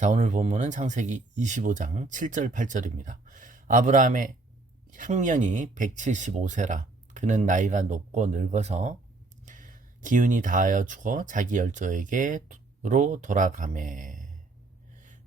자, 오늘 본문은 창세기 25장 7절 8절입니다. 아브라함의 향년이 175세라. 그는 나이가 높고 늙어서 기운이 다하여 죽어 자기 열조에게로 돌아가매.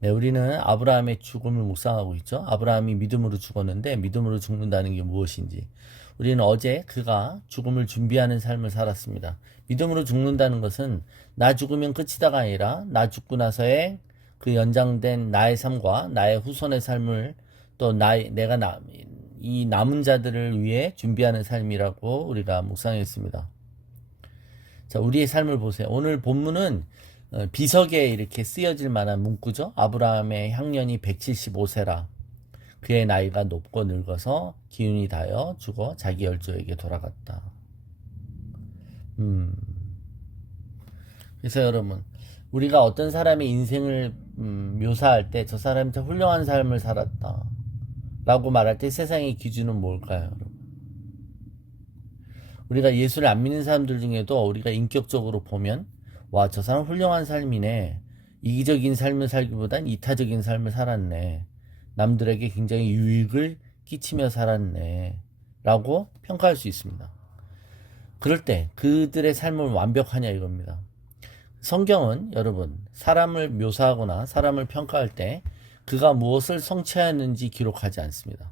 네, 우리는 아브라함의 죽음을 묵상하고 있죠. 아브라함이 믿음으로 죽었는데 믿음으로 죽는다는 게 무엇인지. 우리는 어제 그가 죽음을 준비하는 삶을 살았습니다. 믿음으로 죽는다는 것은 나 죽으면 끝이다가 아니라 나 죽고 나서의 그 연장된 나의 삶과 나의 후손의 삶을 또 이 남은 자들을 위해 준비하는 삶이라고 우리가 묵상했습니다. 자, 우리의 삶을 보세요. 오늘 본문은 비석에 이렇게 쓰여질 만한 문구죠. 아브라함의 향년이 175세라. 그의 나이가 높고 늙어서 기운이 다여 죽어 자기 열조에게 돌아갔다. 그래서 여러분, 우리가 어떤 사람의 인생을 묘사할 때 저 사람이 참 훌륭한 삶을 살았다 라고 말할 때 세상의 기준은 뭘까요, 여러분? 우리가 예수를 안 믿는 사람들 중에도 우리가 인격적으로 보면 와, 저 사람 훌륭한 삶이네. 이기적인 삶을 살기보단 이타적인 삶을 살았네. 남들에게 굉장히 유익을 끼치며 살았네. 라고 평가할 수 있습니다. 그럴 때 그들의 삶은 완벽하냐 이겁니다. 성경은 여러분, 사람을 묘사하거나 사람을 평가할 때 그가 무엇을 성취하였는지 기록하지 않습니다.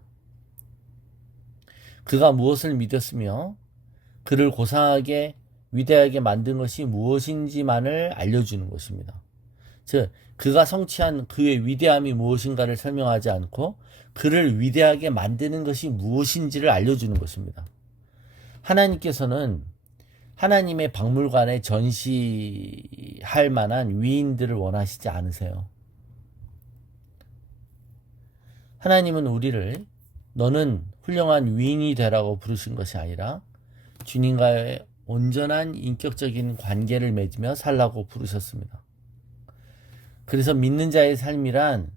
그가 무엇을 믿었으며 그를 고상하게 위대하게 만든 것이 무엇인지만을 알려주는 것입니다. 즉, 그가 성취한 그의 위대함이 무엇인가를 설명하지 않고 그를 위대하게 만드는 것이 무엇인지를 알려주는 것입니다. 하나님께서는 하나님의 박물관에 전시할 만한 위인들을 원하시지 않으세요. 하나님은 우리를 너는 훌륭한 위인이 되라고 부르신 것이 아니라 주님과의 온전한 인격적인 관계를 맺으며 살라고 부르셨습니다. 그래서 믿는 자의 삶이란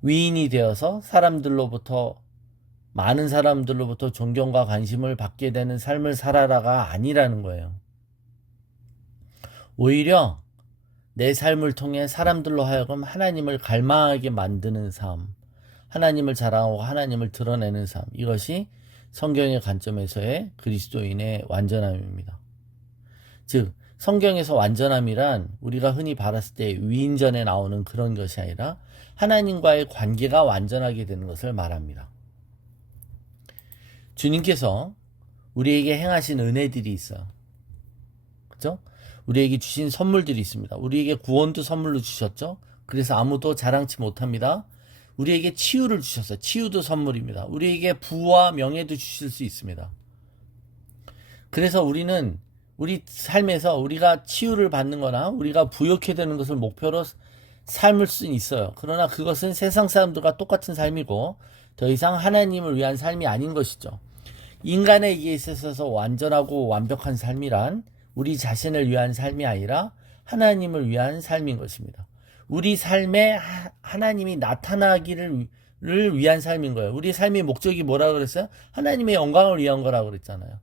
위인이 되어서 많은 사람들로부터 존경과 관심을 받게 되는 삶을 살아라가 아니라는 거예요. 오히려 내 삶을 통해 사람들로 하여금 하나님을 갈망하게 만드는 삶, 하나님을 자랑하고 하나님을 드러내는 삶, 이것이 성경의 관점에서의 그리스도인의 완전함입니다. 즉, 성경에서 완전함이란 우리가 흔히 말했을 때 위인전에 나오는 그런 것이 아니라 하나님과의 관계가 완전하게 되는 것을 말합니다. 주님께서 우리에게 행하신 은혜들이 있어요. 그죠? 우리에게 주신 선물들이 있습니다. 우리에게 구원도 선물로 주셨죠? 그래서 아무도 자랑치 못합니다. 우리에게 치유를 주셨어요. 치유도 선물입니다. 우리에게 부와 명예도 주실 수 있습니다. 그래서 우리는 우리 삶에서 우리가 치유를 받는 거나 우리가 부욕해 되는 것을 목표로 삶을 수는 있어요. 그러나 그것은 세상 사람들과 똑같은 삶이고 더 이상 하나님을 위한 삶이 아닌 것이죠. 인간에게 있어서 완전하고 완벽한 삶이란 우리 자신을 위한 삶이 아니라 하나님을 위한 삶인 것입니다. 우리 삶에 하나님이 나타나기를 위한 삶인 거예요. 우리 삶의 목적이 뭐라고 그랬어요? 하나님의 영광을 위한 거라고 그랬잖아요.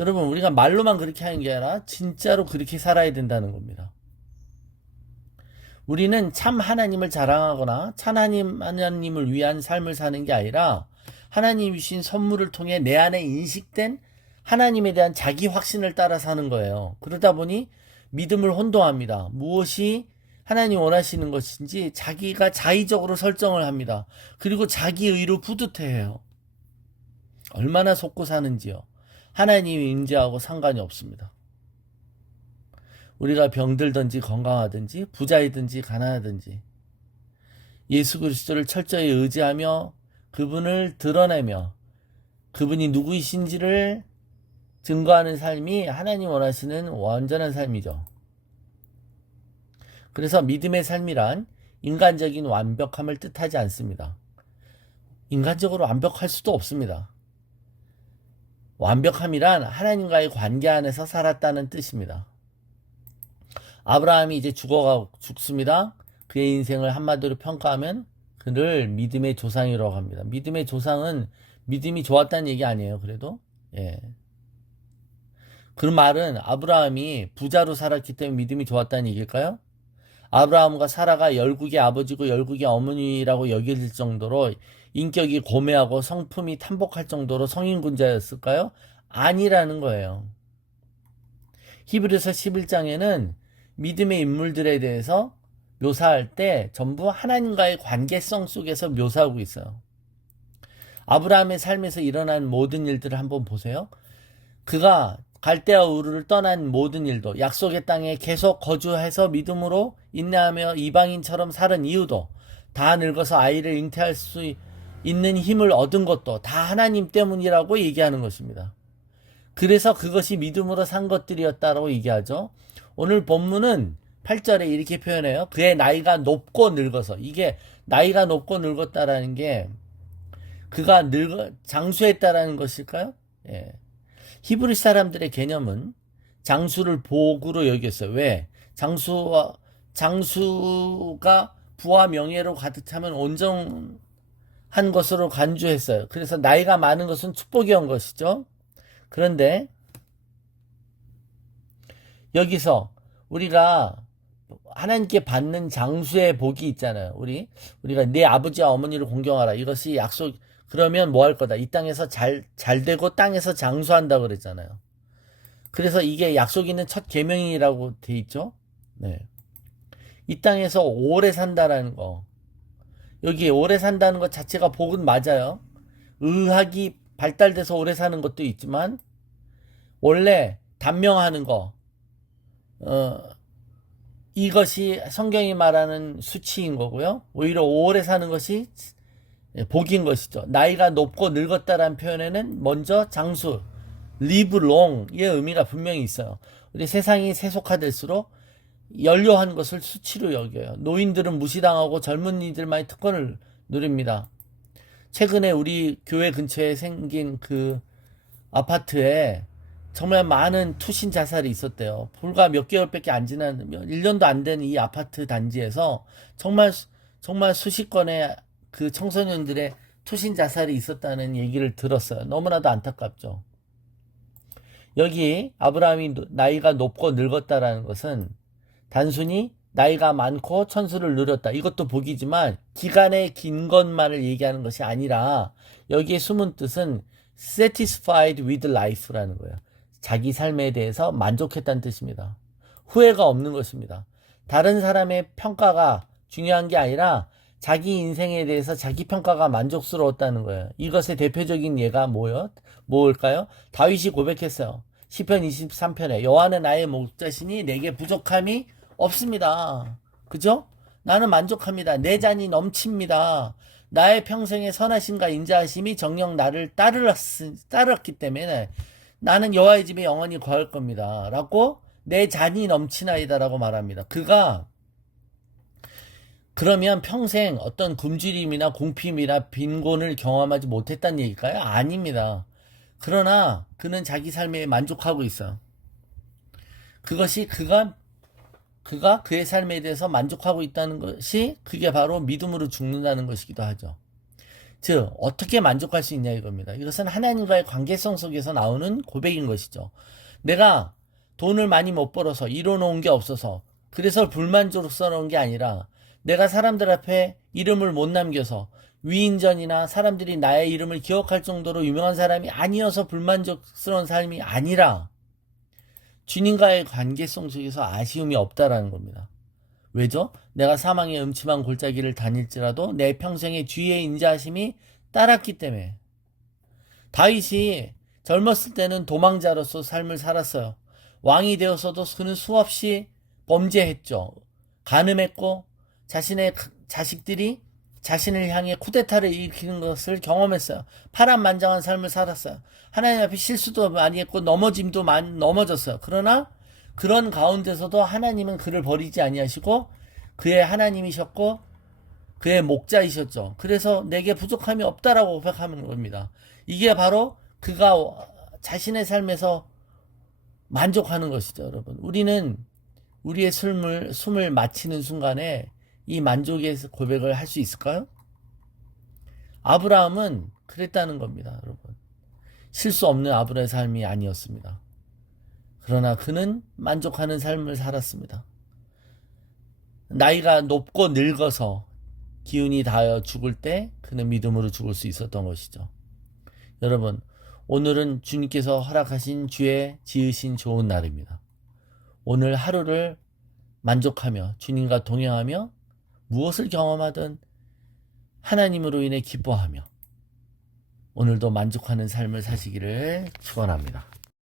여러분, 우리가 말로만 그렇게 하는 게 아니라 진짜로 그렇게 살아야 된다는 겁니다. 우리는 참 하나님을 자랑하거나 참 하나님을 위한 삶을 사는 게 아니라 하나님이 주신 선물을 통해 내 안에 인식된 하나님에 대한 자기 확신을 따라 사는 거예요. 그러다 보니 믿음을 혼동합니다. 무엇이 하나님 원하시는 것인지 자기가 자의적으로 설정을 합니다. 그리고 자기 의로 뿌듯해해요. 얼마나 속고 사는지요. 하나님이 임재하고 상관이 없습니다. 우리가 병들든지 건강하든지 부자이든지 가난하든지 예수 그리스도를 철저히 의지하며 그분을 드러내며 그분이 누구이신지를 증거하는 삶이 하나님 원하시는 완전한 삶이죠. 그래서 믿음의 삶이란 인간적인 완벽함을 뜻하지 않습니다. 인간적으로 완벽할 수도 없습니다. 완벽함이란 하나님과의 관계 안에서 살았다는 뜻입니다. 아브라함이 이제 죽습니다. 그의 인생을 한마디로 평가하면 그를 믿음의 조상이라고 합니다. 믿음의 조상은 믿음이 좋았다는 얘기 아니에요. 그래도 그 말은 아브라함이 부자로 살았기 때문에 믿음이 좋았다는 얘기일까요? 아브라함과 사라가 열국의 아버지고 열국의 어머니라고 여겨질 정도로 인격이 고매하고 성품이 탄복할 정도로 성인군자였을까요? 아니라는 거예요. 히브리서 11장에는 믿음의 인물들에 대해서 묘사할 때 전부 하나님과의 관계성 속에서 묘사하고 있어요. 아브라함의 삶에서 일어난 모든 일들을 한번 보세요. 그가 갈대아 우르를 떠난 모든 일도, 약속의 땅에 계속 거주해서 믿음으로 인내하며 이방인처럼 살은 이유도, 다 늙어서 아이를 잉태할 수 있는 힘을 얻은 것도 다 하나님 때문이라고 얘기하는 것입니다. 그래서 그것이 믿음으로 산 것들이었다라고 얘기하죠. 오늘 본문은 8절에 이렇게 표현해요. 그의 나이가 높고 늙어서. 이게 나이가 높고 늙었다라는 게 그가 장수했다라는 것일까요? 예. 히브리 사람들의 개념은 장수를 복으로 여겼어요. 왜? 장수가 부와 명예로 가득 차면 온전한 것으로 간주했어요. 그래서 나이가 많은 것은 축복이온 것이죠. 그런데 여기서 우리가 하나님께 받는 장수의 복이 있잖아요. 우리가 내 아버지와 어머니를 공경하라. 이것이 약속. 그러면 뭐 할 거다. 이 땅에서 잘 되고 땅에서 장수한다 그랬잖아요. 그래서 이게 약속 있는 첫 계명이라고 돼 있죠. 네. 이 땅에서 오래 산다라는 거. 여기 오래 산다는 것 자체가 복은 맞아요. 의학이 발달돼서 오래 사는 것도 있지만 원래 단명하는 거 이것이 성경이 말하는 수치인 거고요. 오히려 오래 사는 것이 복인 것이죠. 나이가 높고 늙었다라는 표현에는 먼저 장수, live long의 의미가 분명히 있어요. 우리 세상이 세속화될수록 연료한 것을 수치로 여겨요. 노인들은 무시당하고 젊은이들만이 특권을 누립니다. 최근에 우리 교회 근처에 생긴 그 아파트에 정말 많은 투신 자살이 있었대요. 불과 몇 개월밖에 안 지난 1년도 안 된 이 아파트 단지에서 정말 수십 건의 그 청소년들의 투신 자살이 있었다는 얘기를 들었어요. 너무나도 안타깝죠. 여기 아브라함이 나이가 높고 늙었다라는 것은 단순히 나이가 많고 천수를 누렸다. 이것도 복이지만 기간의 긴 것만을 얘기하는 것이 아니라 여기에 숨은 뜻은 satisfied with life라는 거예요. 자기 삶에 대해서 만족했다는 뜻입니다. 후회가 없는 것입니다. 다른 사람의 평가가 중요한 게 아니라 자기 인생에 대해서 자기 평가가 만족스러웠다는 거예요. 이것의 대표적인 예가 뭘까요? 다윗이 고백했어요. 시편 23편에 여호와는 나의 목자시니 내게 부족함이 없습니다. 그죠? 나는 만족합니다. 내 잔이 넘칩니다. 나의 평생의 선하심과 인자하심이 정녕 나를 따르었기 때문에 나는 여호와의 집에 영원히 거할 겁니다. 라고 내 잔이 넘치나이다라고 말합니다. 그가 그러면 평생 어떤 굶주림이나 궁핍이나 빈곤을 경험하지 못했다는 얘기일까요? 아닙니다. 그러나 그는 자기 삶에 만족하고 있어요. 그것이 그가 그의 삶에 대해서 만족하고 있다는 것이 그게 바로 믿음으로 죽는다는 것이기도 하죠. 즉 어떻게 만족할 수 있냐 이겁니다. 이것은 하나님과의 관계성 속에서 나오는 고백인 것이죠. 내가 돈을 많이 못 벌어서 이뤄놓은 게 없어서 그래서 불만족스러운 게 아니라 내가 사람들 앞에 이름을 못 남겨서 위인전이나 사람들이 나의 이름을 기억할 정도로 유명한 사람이 아니어서 불만족스러운 삶이 아니라 주님과의 관계성 속에서 아쉬움이 없다라는 겁니다. 왜죠? 내가 사망의 음침한 골짜기를 다닐지라도 내 평생의 주의 인자하심이 따랐기 때문에. 다윗이 젊었을 때는 도망자로서 삶을 살았어요. 왕이 되어서도 그는 수없이 범죄했죠. 간음했고 자신의 자식들이 자신을 향해 쿠데타를 일으키는 것을 경험했어요. 파란만장한 삶을 살았어요. 하나님 앞에 실수도 많이 했고 넘어짐도 많이 넘어졌어요. 그러나 그런 가운데서도 하나님은 그를 버리지 아니하시고 그의 하나님이셨고 그의 목자이셨죠. 그래서 내게 부족함이 없다라고 고백하는 겁니다. 이게 바로 그가 자신의 삶에서 만족하는 것이죠, 여러분. 우리는 우리의 숨을 마치는 순간에 이 만족의 고백을 할 수 있을까요? 아브라함은 그랬다는 겁니다, 여러분. 실수 없는 아브라함의 삶이 나이가 높고 늙어서 기운이 닿아 죽을 때 그는 믿음으로 죽을 수 있었던 것이죠. 여러분, 오늘은 주님께서 허락하신 주의 지으신 좋은 날입니다. 오늘 하루를 만족하며 주님과 동행하며 무엇을 경험하든 하나님으로 인해 기뻐하며 오늘도 만족하는 삶을 사시기를 축원합니다.